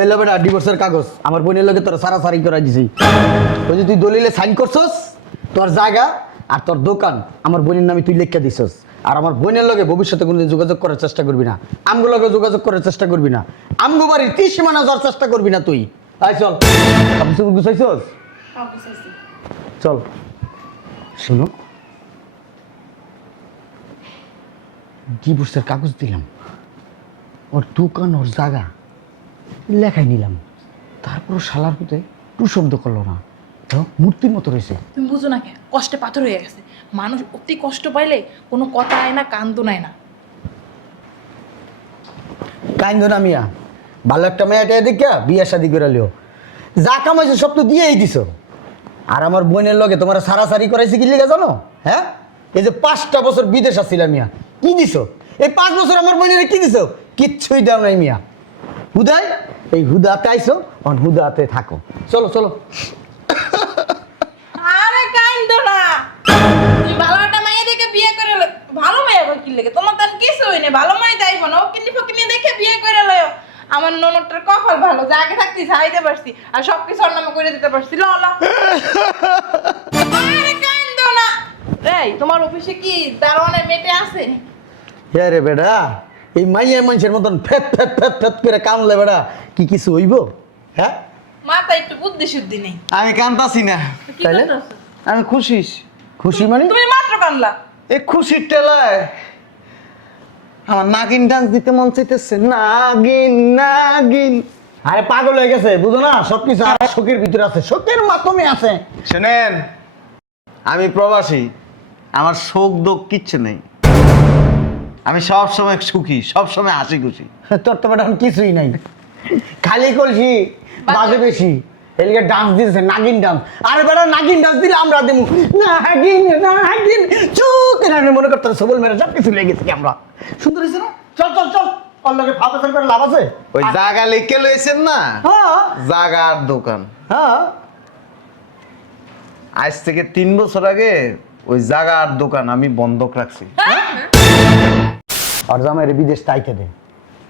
এই লো বেটা ডিভোর্সের কাগজ আমার বোনের লগে তোর সারাসারি করে দিছি। ওই যে তুই দলিলে সাইন করছস, তোর জায়গা আর তোর দোকান আমার বোনের নামে তুই লিখে দিছস। আর আমার বোনের লগে ভবিষ্যতে কোনোদিন যোগাযোগ করার চেষ্টা করবি না, আমগো লগে যোগাযোগ করার চেষ্টা করবি না, আমগো বাড়ির ত্রিসীমানা যাওয়ার চেষ্টা করবি না তুই। আয় চল, আপনি গুছাইছস? চল শোনো, ডিভোর্সের কাগজ দিলাম, ওর দোকান ওর জায়গা লেখাই নিলাম, তারপর শালার হতে টু শব্দ করলো না, তো মূর্তির মতো রয়েছে। তুমি বুঝো না কেন, কষ্টে পাথর হয়ে গেছে মানুষ। অতি কষ্ট পাইলে কোনো কথা আয় না, কান্দ নাই না। কাইন্দ না মিয়া, ভালো একটা মেয়েটা দেখে বিয়ে শাদি করে লিও, যা কামাইছো সব তো দিয়েই দিছো। আর আমার বোনের লগে তোমার সারাসারি করাইছি কি লিখে জানো? হ্যাঁ, এই যে 5টা বছর বিদেশ আসছিলাম মিয়া, কি দিছো? এই 5 বছর আমার বোনের কি দিছো? কিচ্ছুই দাও নাই মিয়া। হুদাই এই হুদাতে আইছো, অন হুদাতে থাকো। চলো চলো। আরে কান্দো না, তুমি ভালো একটা মাইয়া দেখে বিয়ে করে ভালো মাইয়া কি লাগে? তোমার তার কিছু হইনি, ভালো মাই যাইব না, ও কিনি ফকিনি দেখে বিয়ে করে লয়। আমার ননদটার কপাল ভালো, যা আগে থাকতে ছাইতে পারছি আর সবকিছু ওর নামে করে দিতে পারছি। ল ল। আরে কান্দো না। এই তোমার অফিসে কি দারোয়ানের মেটে আছে? হ্যাঁ রে বেটা, এই মাইয়া মানুষের মতন ফেত ফেত ফেত ফেত করে কামলে বেটা কি কিছু হইব? হ্যাঁ, মাথা একটু বুদ্ধি শুদ্ধি নেই। আমি কানতাছি না, কি তাইলে? করতেছো? আমি খুশিস। খুশি মানে? তুমি মাত্র কানলা। এই খুশির টেলায় আমার নাগিন ডান্স দিতে মন চাইতেছে। নাগিন নাগিন। আরে পাগল হয়ে গেছে, বুঝো না? সবকিছু আর শোকের ভিতরে আছে, শোকের মাধ্যমে আছে। শোনেন, আমি প্রবাসী, আমার শোক দুঃখ কিচ্ছু নেই। আমি সব সময় সুখী, সব সময় হাসি খুশি। তোর তো বেটা এখন কিছুই নাই, খালি কলসি বাজে বেশি। এদিকে ডান্স দিতেছে নাগিন ডান্স। আরে বেটা নাগিন ডান্স দিলে আমরা দেবো নাগিন নাগিন চুপ এখানে মনে করতে সবল মেরে সব কিছু লেগেছি আমরা। সুন্দর হয়েছে না? চল চল চল, ওর লোকে ফাঁপা করে লাভ আছে? ওই জায়গা লিখে লইছেন না, হ্যাঁ জায়গার দোকান। হ্যাঁ, আজ থেকে 3 বছর আগে ওই জায়গার দোকান আমি বন্ধক রাখছি। ওর জামাই রে বিদেশ তাইকে দে।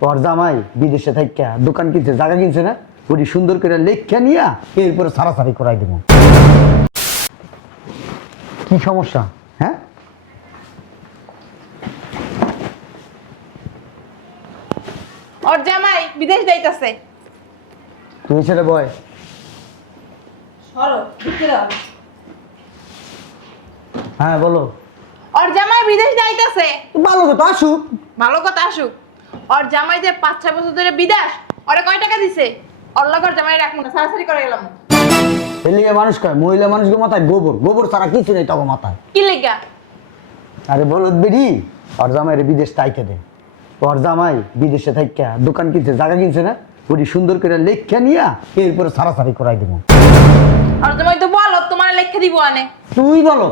ওর জামাই বিদেশে থাইকা দোকান কিনছে, জায়গা কিনছে না, ওটি সুন্দর করে লেখা নিয়া এরপরে সারাসারি করাই দেবো। কি সমস্যা? হ্যাঁ, ওর জামাই বিদেশ যাইতাছে। তুমি ছেলে বয় সরো ঢুকে দাও। হ্যাঁ বলো। ওর জামাই বিদেশ যাইতাছে। ভালো কথা, আসুক। ভালো কথা আসুক। ওর জামাই যে 5-6 বছর ধরে বিদেশ, ওরে কয় টাকা দিছে? ওর লগর জামাই রাখবো না, সারাসারি করে গেলাম। এলিগে মানুষ কয়, মহিলা মানুষকে মাথায় গোবর, গোবর ছাড়া কিছু নেই তখন মাথায়। কি লেগা? আরে বলত বেরি, ওর জামাই রে বিদেশ তাইকে দে। ওর জামাই বিদেশে থাইকা দোকান কিনছে, জায়গা কিনছে না, ওটি সুন্দর করে লেখা নিয়া এরপরে সারাসারি করাই দেবো। ওর জামাই তো বলো তোমার লেখা দিব আনে। তুই বলো,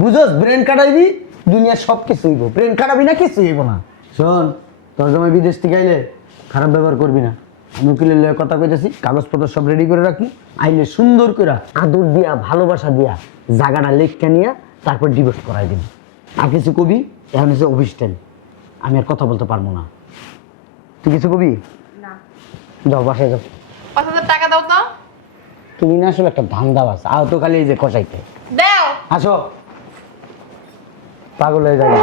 বুঝোস? ব্রেন কাটাইবি, দুনিয়ার সব কিছু হইব, ব্রেন কাটাবি না, কিছু হইব না। শোন, তোর জামাই বিদেশ থেকে আইলে খারাপ ব্যবহার করবি না। আমি উকিলের লগে কথা কইতেছি, কাগজপত্র সব রেডি করে রাখি। আইলে সুন্দর করে আদর দিয়া ভালোবাসা দিয়া জায়গাটা লেখা নিয়া তারপর ডিভোর্স করাই দিবি। আর কিছু কবি, এখন হচ্ছে অফিস টাইম, আমি আর কথা বলতে পারবো না। তুই কিছু কবি? না। যাও বাসায় যাও। 5,000 টাকা দাও তো। তুমি না আসলে একটা ধান্দা বাস, আও তো খালি এই যে কষাইতে। দাও। আসো, পাগল হয়ে যাবে।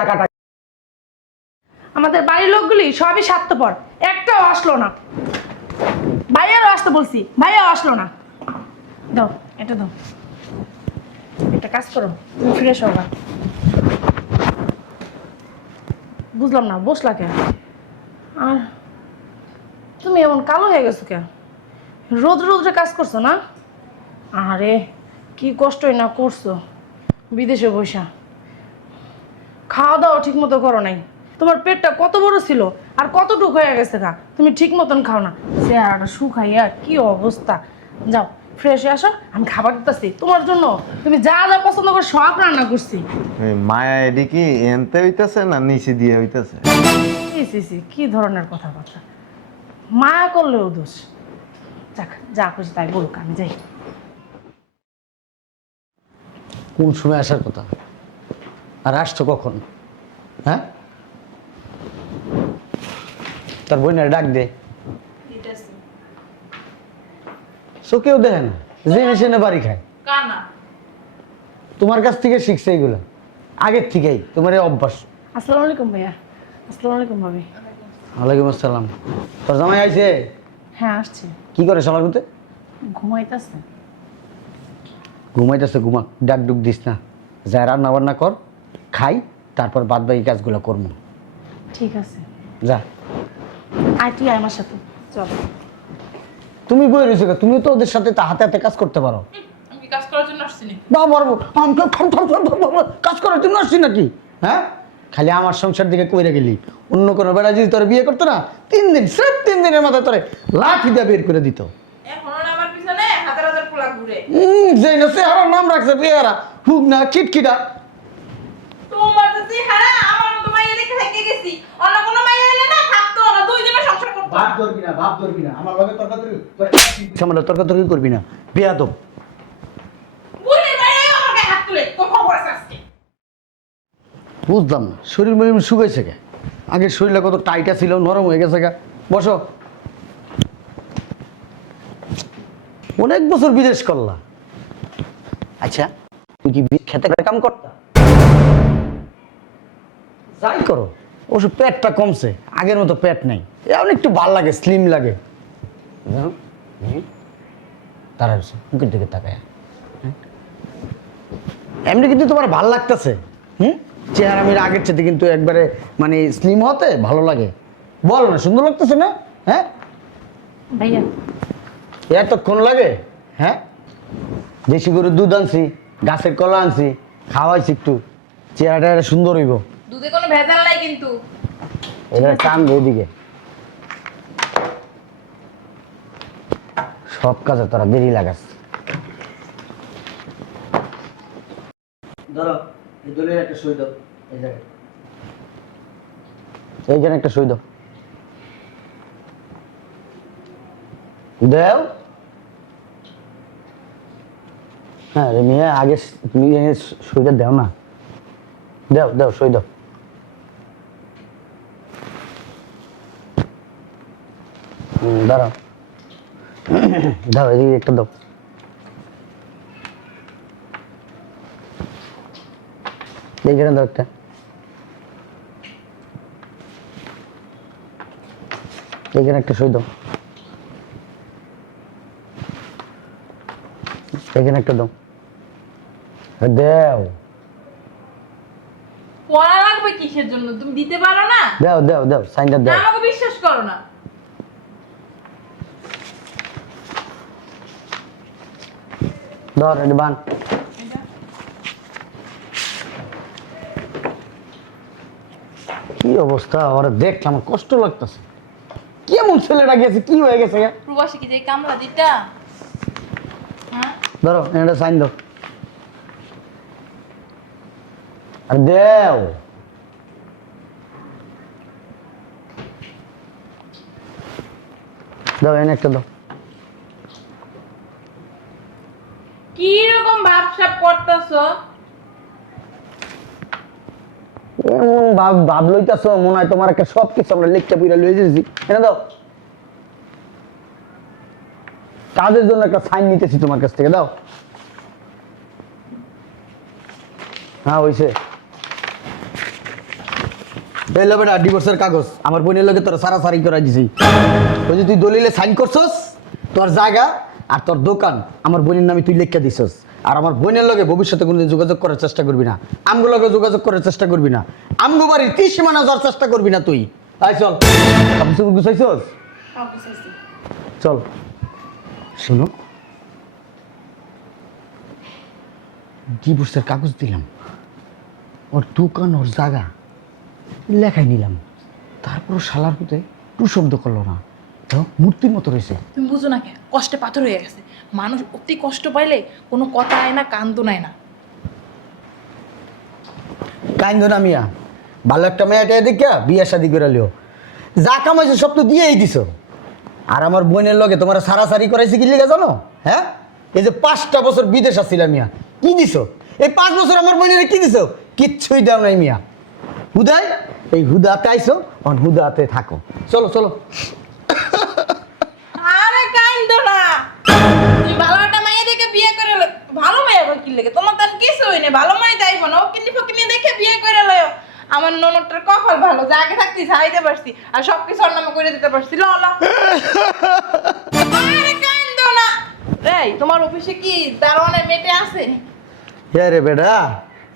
টাকাটা আমাদের বাড়ির লোকগুলি সবই স্বার্থপর, একটাও আসলো না। ভাইয়ারও আসতে বলছি, ভাইয়াও আসলো না। দাও, এটা দাও। একটা কাজ করো, তুমি ফ্রেশ হবা। বুঝলাম না, বসলা কেন? আর তুমি এমন কালো হয়ে গেছো কেন? রোদ রোদ্রে কাজ করছো না? আরে কি কষ্টই না করছো বিদেশে বসা। খাওয়া দাওয়া ঠিক মতো করো নাই। তোমার পেটটা কত বড় ছিল আর কতটুকু হয়ে গেছে গা, তুমি ঠিক মতন খাও না। চেহারাটা শুকাইয়া কি অবস্থা। যাও ফ্রেশ হয়ে আসো, আমি খাবার দিতেছি তোমার জন্য। তুমি যা যা পছন্দ করো সব রান্না করছি। ওই মায়া এডি কি এনতে হইতাছে না নিচে দিয়ে হইতাছে? কি ধরনের কথাবার্তা? মায়া করলেও দোষ। যাক, যা খুশি তাই বলুক, আমি যাই। কোন সময় আসার কথা, আর আসছো কখন? হ্যাঁ, তোর বোনের ডাক দে। দিতেছি। চোখেও দেখে না, জেনে শুনে বাড়ি খায়। কানা তোমার কাছ থেকে শিখছে এইগুলো, আগের থেকেই তোমার এই অভ্যাস। আসসালামু আলাইকুম ভাইয়া। আসসালামু আলাইকুম ভাবি। ওয়ালাইকুম আসসালাম। তোর জামাই আইছে? হ্যাঁ আসছি। কি করে শালার করতে? ঘুমাইতেছে। ঘুমাইতেছে, ঘুমা, ডাক ডুক দিস না। যা রান্না বান্না কর, খাই, তারপর বাদ বাকি কাজগুলো করবো। ঠিক আছে। যা। আয় তুই আয় আমার সাথে চল। তুমি বই রয়েছো, তুমিও তো ওদের সাথে তা হাতে হাতে কাজ করতে পারো। আমি কি কাজ করার জন্য আসছি নাকি? বাবা আমাকে কাজ করার জন্য আসছি নাকি? হ্যাঁ, খালি আমার সংসার দিকে কইরা গেলি। অন্য কোনো বেড়া যদি তোর বিয়ে করতো না, 3 দিন, স্রেফ 3 দিনের মাথায় তোরে লাঠি দিয়ে বের করে দিত। এখনো না আমার পিছনে হাজার হাজার পোলা ঘুরে। যে না চেহারার নাম রাখছে পেয়ারা, হুক না খিটখিটা। তোমার তো চেহারা আমার মতো মাইয়া দেখে থেকে গেছি। অন্য কোনো মাইয়া এলে না থাকতো না, দুইজনে সংসার করতো। ভাব ধরবি না, ভাব ধরবি না। আমার লগে তর্কাতর্কি করবি না, বেয়াদব। বুড়ি মাইয়া আমার গায়ে হাত তুলে তোর খবর আছে আজকে। বুঝলাম না, শরীর মরিম শুকাইছে কে? আগে শরীরটা কত টাইটা ছিল, নরম হয়ে গেছে গা। বসো। অনেক বছর বিদেশ করলা। আচ্ছা, তুই কি খেতে কাম করতা? যাই করো, অবশ্য পেটটা কমছে, আগের মতো পেট নেই। এখন একটু ভাল লাগে, স্লিম লাগে। তারা মুখের দিকে তাকায়। এমনি কিন্তু তোমার ভাল লাগতেছে। চেহারা আমি আগের চেয়ে কিন্তু একবারে মানে স্লিম হতে ভালো লাগে। বলো না, সুন্দর লাগতেছে না? হ্যাঁ ভাইয়া এতক্ষণ লাগে? হ্যাঁ, দেশি গরুর দুধ আনছি, গাছের কলা আনছি, খাওয়াইছি একটু, চেহারাটা সুন্দর হইব। দুধে কোনো ভেজাল নাই কিন্তু। এটা টানবে এদিকে। সব কাজে তোরা দেরি লাগাস। ধরো এই দলের একটা সই দাও, এই জায়গায় এইখানে একটা সই দাও। দেও। হ্যাঁ রে মিয়া, আগে তুমি সইটা দাও না। দাও দাও, সই দাও। দাঁড়াও, দাও এদিকে একটা দাও। এইখানে দাও একটা। এইখানে একটা সই দাও। এখানে একটা দাও। দেও পড়া লাগবে কিসের জন্য? তুমি দিতে পারো না? দাও দাও দাও, সাইনটা না, দাও। আমাকে বিশ্বাস করো না। ধর এটা বান। কি অবস্থা, ওরা দেখলাম কষ্ট লাগতেছে। কেমন ছেলেটা গেছে, কি হয়ে গেছে? প্রবাসী কি যে কামলা দিতা? হ্যাঁ, ধরো এটা সাইন দাও। আর দেও। দাও এনে একটা দাও। কি রকম ভাবসাব করতেছো? এমন ভাব লইতাছ, মনে হয় তোমার একটা সব কিছু আমরা লেখা পুরা লয়ে যেতেছি। এনে দাও। কাজের জন্য একটা সাইন নিতেছি তোমার কাছ থেকে, দাও। হ্যাঁ হইছে। এই লো বেটা, ডিভোর্সের কাগজ আমার বোনের লগে তোর সারাসারি করাই দিছি। ওই যে তুই দলিলে সাইন করছস, তোর জায়গা আর তোর দোকান আমার বোনের নামে তুই লেখা দিছস। আর আমার বোনের লগে ভবিষ্যতে কোনোদিন যোগাযোগ করার চেষ্টা করবি না, আমগো লগে যোগাযোগ করার চেষ্টা করবি না, আমগো বাড়ির ত্রিসীমানা যাওয়ার চেষ্টা করবি না তুই। আয় চল, গুছাইছস? চল। শোনো, ডিভোর্সের কাগজ দিলাম, ওর দোকান ওর জায়গা লেখাই নিলাম, তারপর শালার পুতে টু শব্দ করলো না। মূর্তির মতো রয়েছে। তুমি বুঝো না কে? কষ্টে পাথর হয়ে গেছে মানুষ। অতি কষ্ট পাইলে কোনো কথা আয় না, কান্দ নাই না। কাইন্দ না মিয়া, ভালো একটা মেয়েটা দেখিয়া বিয়া শাদি করে লিও। যা কামাইছো সব তো দিয়েই দিছো। আর আমার বোনের লগে তোমার সারাসারি করাইছি কি লিগা জানো? হ্যাঁ, এই যে 5টা বছর বিদেশ আসছিলাম মিয়া, কি দিছো? এই 5 বছর আমার বোনের কি দিছো? কিচ্ছুই দাও নাই মিয়া। উদয় এই হুদাতে আইছো অন হুদাতে থাকো। চলো চলো। আরে কাইন্দ না, তুই ভালো একটা মাইয়া দেখে বিয়ে করে ভালো মাইয়া আবার কি লেগে, তোমার তার কিছু হইনি, ভালো মাই যাইব না, ও কিনি ফকিনি দেখে বিয়ে করে লয়। আমার ননদটার কপাল ভালো, যা আগে থাকতি খাইতে পারছি আর সবকিছু ওর নামে করে দিতে পারছি। ল ল। আরে কাইন্দ না। এই তোমার অফিসে কি দারোয়ানের মেটে আছে? হ্যাঁ রে বেটা,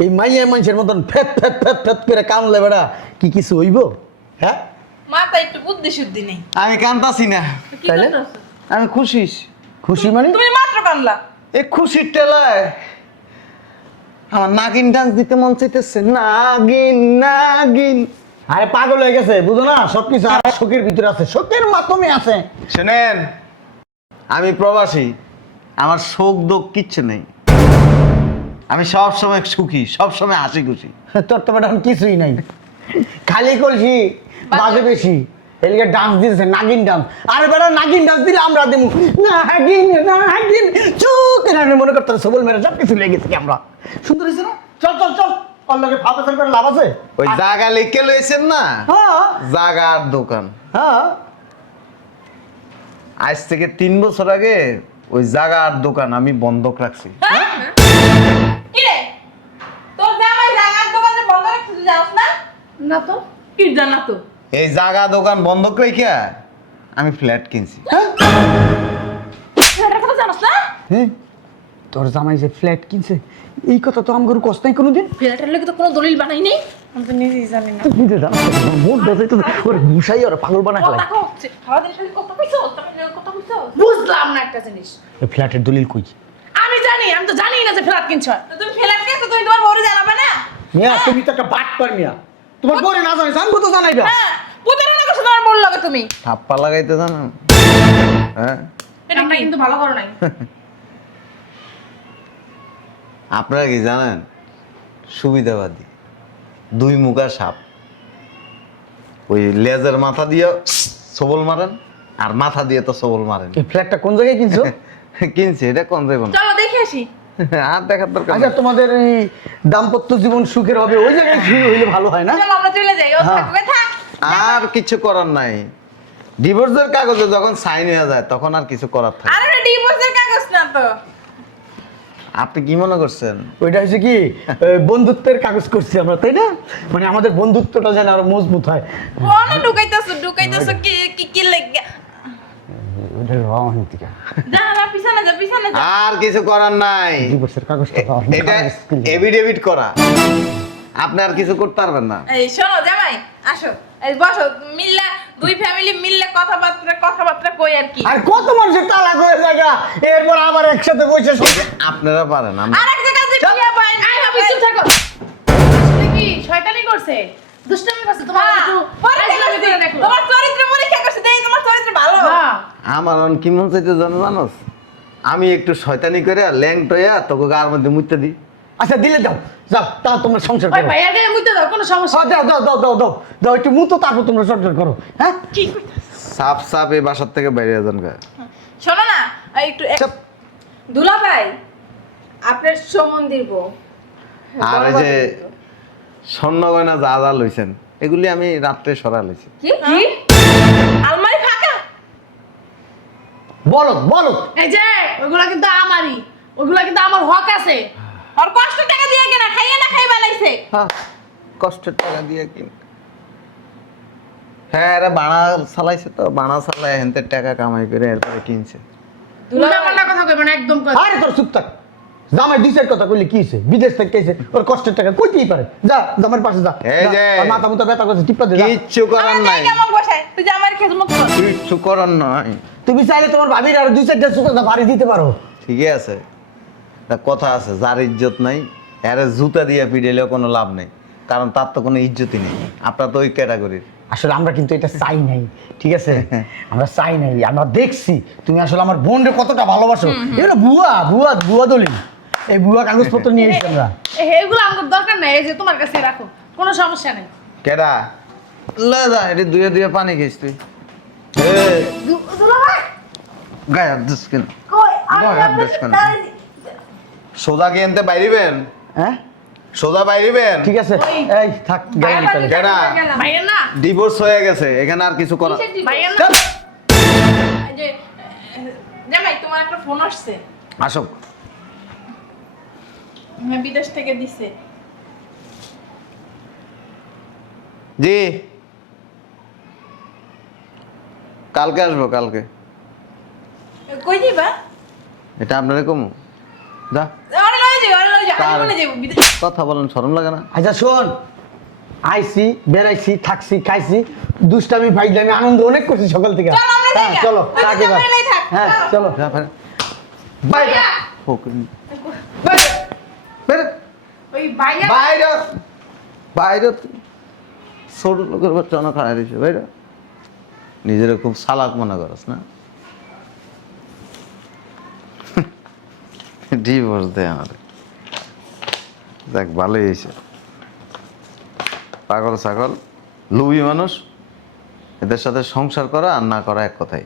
এই মাইয়া মানুষের মতন ফেত ফেত ফেত ফেত করে কামলে বেটা কি কিছু হইব? হ্যাঁ মাথা একটু বুদ্ধি শুদ্ধি নেই। আমি কান্দাছি না, কি তাইলে? করতেছো? আমি খুশি। খুশি মানে? তুমি মাত্র কানলা। এই খুশির টেলায় আমার নাগিন ডান্স দিতে মন চাইতেছে। নাগিন নাগিন। আরে পাগল হয়ে গেছে, বুঝো না? সবকিছু আর শোকের ভিতরে আছে, শোকের মাধ্যমে আছে। শোনেন, আমি প্রবাসী, আমার শোক দুঃখ কিচ্ছু নেই। আমি সব সময় সুখী, সব সময় হাসি খুশি। তোর তো বেটা এখন কিছুই নাই, খালি কলসি বাজে বেশি। এদিকে ডান্স দিতেছে নাগিন ডান্স। আরে বেটা নাগিন ডান্স দিলে আমরা দেবো নাগিন নাগিন চুকে না মনে করতে সবল মেরে সব কিছু লেগে গেছি আমরা। সুন্দর হয়েছে না? চল চল চল, অল্লকে ফাঁপাচার করে লাভ আছে? ওই জায়গা লিখে লইছেন না, হ্যাঁ জাগার দোকান। হ্যাঁ। আজ থেকে 3 বছর আগে ওই জাগার দোকান আমি বন্ধক রাখছি। কি রে, তোর জামাই জাগার দোকানে বন্ধ রাখছিস, তুই জানোস না? না তো। কি জানা তো? এই জাগা দোকান বন্ধক রেখে আমি ফ্ল্যাট কিনছি। সেটার কথা জানোস না? হ্যাঁ, তোর জামাই যে ফ্ল্যাট কিনছে এই কথা তো আমার কষ্ট নাই কোনোদিন। ফ্ল্যাটের লেগে তো কোনো দলিল বানাই নেই। আমি তো নিজেই জানি না। বুঝে যা মোট দাদাই তো ওর ঘুষাই ওরা পাগল বানা খেলা। কথা হচ্ছে সারাদিন খালি কথা কইছো, তুমি কথা কইছো। বুঝলাম না একটা জিনিস। এই ফ্ল্যাটের দলিল কই? আমি জানি, আমি তো জানি না যে ফ্ল্যাট কিনছ। তো তুমি ফ্ল্যাট কিনছো, তুমি তোমার বউরে জানাবে না? মিয়া তুমি তো একটা বাট পার মিয়া, তোমার বউরে না জানিস আমি তো জানাইবা। হ্যাঁ, প্রতারণা করছো তোমার বউর লাগে তুমি। থাপ্পা লাগাইতে জানো? হ্যাঁ, এটা আমরা কিন্তু ভালো করো নাই। আপনারা কি জানেন? সুবিধাবাদী 2 মুখা সাপ। ওই লেজের মাথা দিয়ে সবল মারেন আর মাথা দিয়ে তো সবল মারেন। এই ফ্ল্যাটটা কোন জায়গায় কিনছো? কিনছে, এটা কোন যাইব না। চলো দেখে আসি। আর দেখার দরকার আচ্ছা নেই। তোমাদের এই দাম্পত্য জীবন সুখের হবে ওই জায়গায় শুরু হইলে ভালো হয় না? চলো আমরা চলে যাই, ও হ্যাঁ। থাকবে থাক। আর কিছু করার নাই। ডিভোর্সের কাগজে যখন সাইন হয়ে যায় তখন আর কিছু করার থাকে না। আরে এটা ডিভোর্সের কাগজ না তো। আপনি কি মনে করছেন? ওইটা হচ্ছে কি বন্ধুত্বের কাগজ করছি আমরা, তাই না? মানে আমাদের বন্ধুত্বটা যেন আরো মজবুত হয়। কোন ঢুকাইতেছো কি কি কি লাগে? ওইটা রোমান্টিক। যা আমার পিছনে যা, পিছনে যা। আর কিছু করার নাই। ডিভোর্সের কাগজটা এটা এভিডেভিট করা। আপনি আর কিছু করতে পারবেন না। এই শোনো জামাই, আসো এই বসো, মিল্লা দুই ফ্যামিলি মিললে কথাবার্তা কই আর কি। আর কত মানুষের তালাক হয়ে জায়গা এরপর আবার একসাথে বসে শুনছে। আপনারা পারেন, আর এক জায়গায় যে বিয়া পাই না, আই ভাবি চুপ থাকো। আসলে কি শয়তানি করছে, দুষ্টামি করছে, তোমার একটু ফাজলামি করে দেখো। তোমার চরিত্র পরীক্ষা করছে, দেই তোমার চরিত্র ভালো। হ্যাঁ, আমার অন কি মন চাইতে জানোস? আমি একটু শয়তানি করে ল্যাংট হইয়া তোকে গার মধ্যে মুইতে দিই। আচ্ছা দিলে দাও, যাও তাও তোমরা সংসার ওই করো। ভাইয়া গায়ে মুইতে দাও, কোনো সমস্যা দাও দাও দাও দাও দাও দাও একটু মুতো, তারপর তোমরা সংসার করো। হ্যাঁ কি কইতাছ? সাপ সাপ এই বাসার থেকে বাইরে যান গা। শোনো না, এই একটু চাপ। দুলা ভাই, আপনার সম্বন্ধীর বউ আর এই যে স্বর্ণ গয়না যা যা লইছেন এগুলি আমি রাত্রে সরা লইছি। কি কি আলমারি ফাঁকা? বলো বলো। এই যে ওগুলা কিন্তু আমারই, ওগুলা কিন্তু আমার হক আছে। আর কষ্ট টাকা দিয়ে কেনা, খাইয়ে না খাই বানাইছে। হ্যাঁ, কষ্টের টাকা দিয়ে কিন। হ্যাঁ, এরা বানা চালাইছে তো, বানা চালায় হেনতে টাকা কামাই করে এরপরে কিনছে। উল্টা পাল্টা কথা কইবেন একদম কথা। আরে তোর চুপ থাক। জামাই ডিসের কথা কইলে কি হইছে? বিদেশ থেকে কেছে ওর কষ্টের টাকা কইতেই পারে। যা জামার পাশে যা। এই যে। আর মাথা মুথা ব্যথা করছে টিপা দে যা। কিচ্ছু করার আমার নাই, জায়গা আমার বসায়, তুই যে আমার খেজমত কর। কিচ্ছু করার নাই। তুমি চাইলে তোমার ভাবির আর 2-4টা সুতা বাড়ি দিতে পারো। ঠিকই আছে, তা কথা আছে, যার ইজ্জত নাই এর জুতা দিয়ে পিটাইলেও কোনো লাভ নেই, কারণ তার তো কোনো ইজ্জতই নেই। আপনার তো ওই ক্যাটাগরির। আসলে আমরা কিন্তু এটা চাই নাই, ঠিক আছে? আমরা চাই নাই, আমরা দেখছি তুমি আসলে আমার বোনরে কতটা ভালোবাসো। এগুলো ভুয়া ভুয়া ভুয়া দলিল, এই ভুয়া কাগজপত্র নিয়ে এসেছি আমরা। এগুলো আমার দরকার নাই, এই যে তোমার কাছে রাখো, কোনো সমস্যা নেই। কেডা লে যা, এটি দুয়ে দুয়ে পানি খেয়েছ তুই। দুলা ভাই গায়ে হাত দিস কেন? কই? গায়ে হাত দিস কেন? সোজা কি এনতে বাইরিবেন? হ্যাঁ সোজা বাইরিবেন। ঠিক আছে এই থাক গেলাম তাহলে। কেডা? ভাইয়া না ডিভোর্স হয়ে গেছে, এখানে আর কিছু করা। ভাইয়া না চল। এই যে জামাই তোমার একটা ফোন আসছে, আসুক। হ্যাঁ বিদেশ থেকে দিছে। জি কালকে আসবো, কালকে। কই দিবা? এটা আপনারে কমু যা। আরে লয়ে যাও, আরে লয়ে যাও, কার? আরে বলে যাও বিদেশ। কথা বলেন, শরম লাগে না? আচ্ছা শোন, আইসি বেড়াইছি থাকছি খাইছি দুষ্টামি ফাইজলামি আনন্দ অনেক করছি সকাল থেকে। চলো আমরা হ্যাঁ যাই। চলো ওই কাকে জামাই লাই থাক। হ্যাঁ চলো যা ফের। ভাইয়া বাইরে বাইরে ওই ভাইয়া বাইরে বাইরে। ছোট লোকের বাচ্চা অনেক খারাপ দিছে বাইরে। নিজের খুব চালাক মনে করস না? ডিভোর্স দেয় আমার। দেখ ভালোই হয়েছে। পাগল ছাগল লুবি মানুষ, এদের সাথে সংসার করা আর না করা এক কথাই।